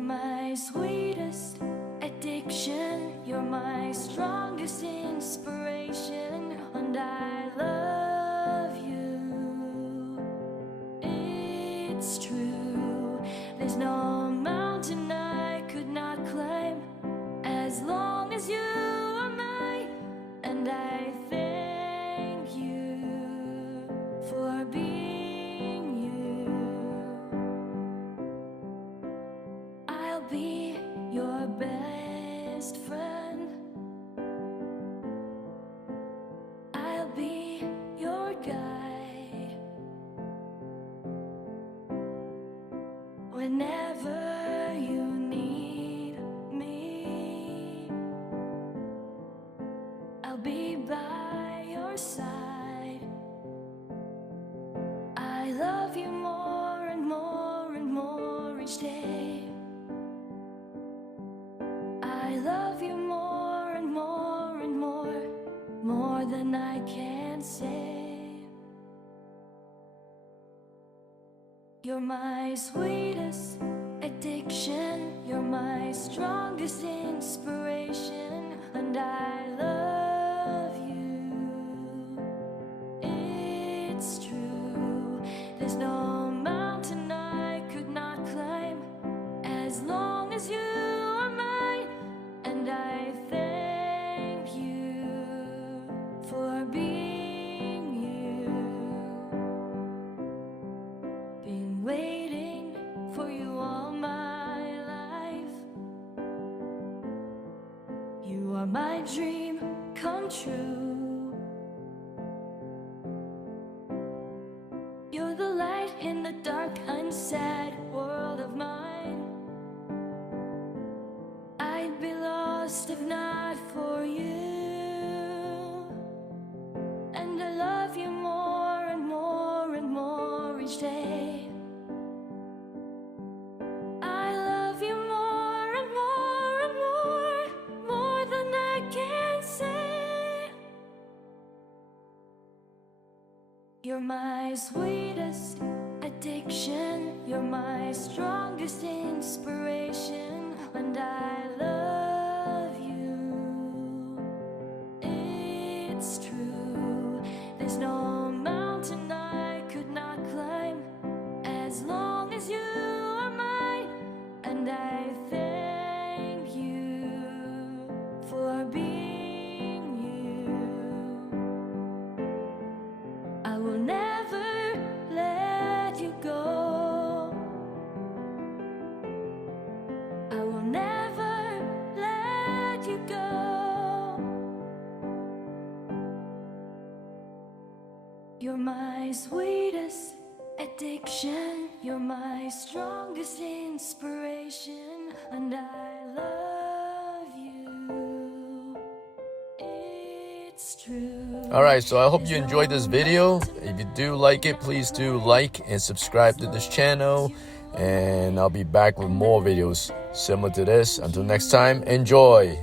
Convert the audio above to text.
You're my sweetest addiction, you're my strongest inspiration, and I love you. It's true, there's no mountain I could not climb as long as you are mine, and I thank you for being you. I'll be your best friend. I'll be your guide whenever you need me. I'll be by your side. I love you more and more and more each day. I love you more and more and more than I can say. You're my sweetest addiction, you're my strongest inspiration, and I love you. It's true, there's no mountain I could not climb as long as you are mine, and I thank you for being you. Been waiting for you all my life. You are my dream come true. You're the light in the dark and sad world of mine. I'd be lost if not for you, and I love you more and more and more each day. I love you more and more and more than I can say. You're my sweetest addiction, you're my strongest inspiration, and I love you. It's true, there's no mountain I could not climb as long as you are mine, and I thank you for being you. I will never let you go. I will never let you go. You're my sweetest addiction, you're my strongest inspiration, and I love you. It's true. Alright, so I hope you enjoyed this video. If you do like it, please do like and subscribe to this channel, and I'll be back with more videos similar to this. Until next time, enjoy.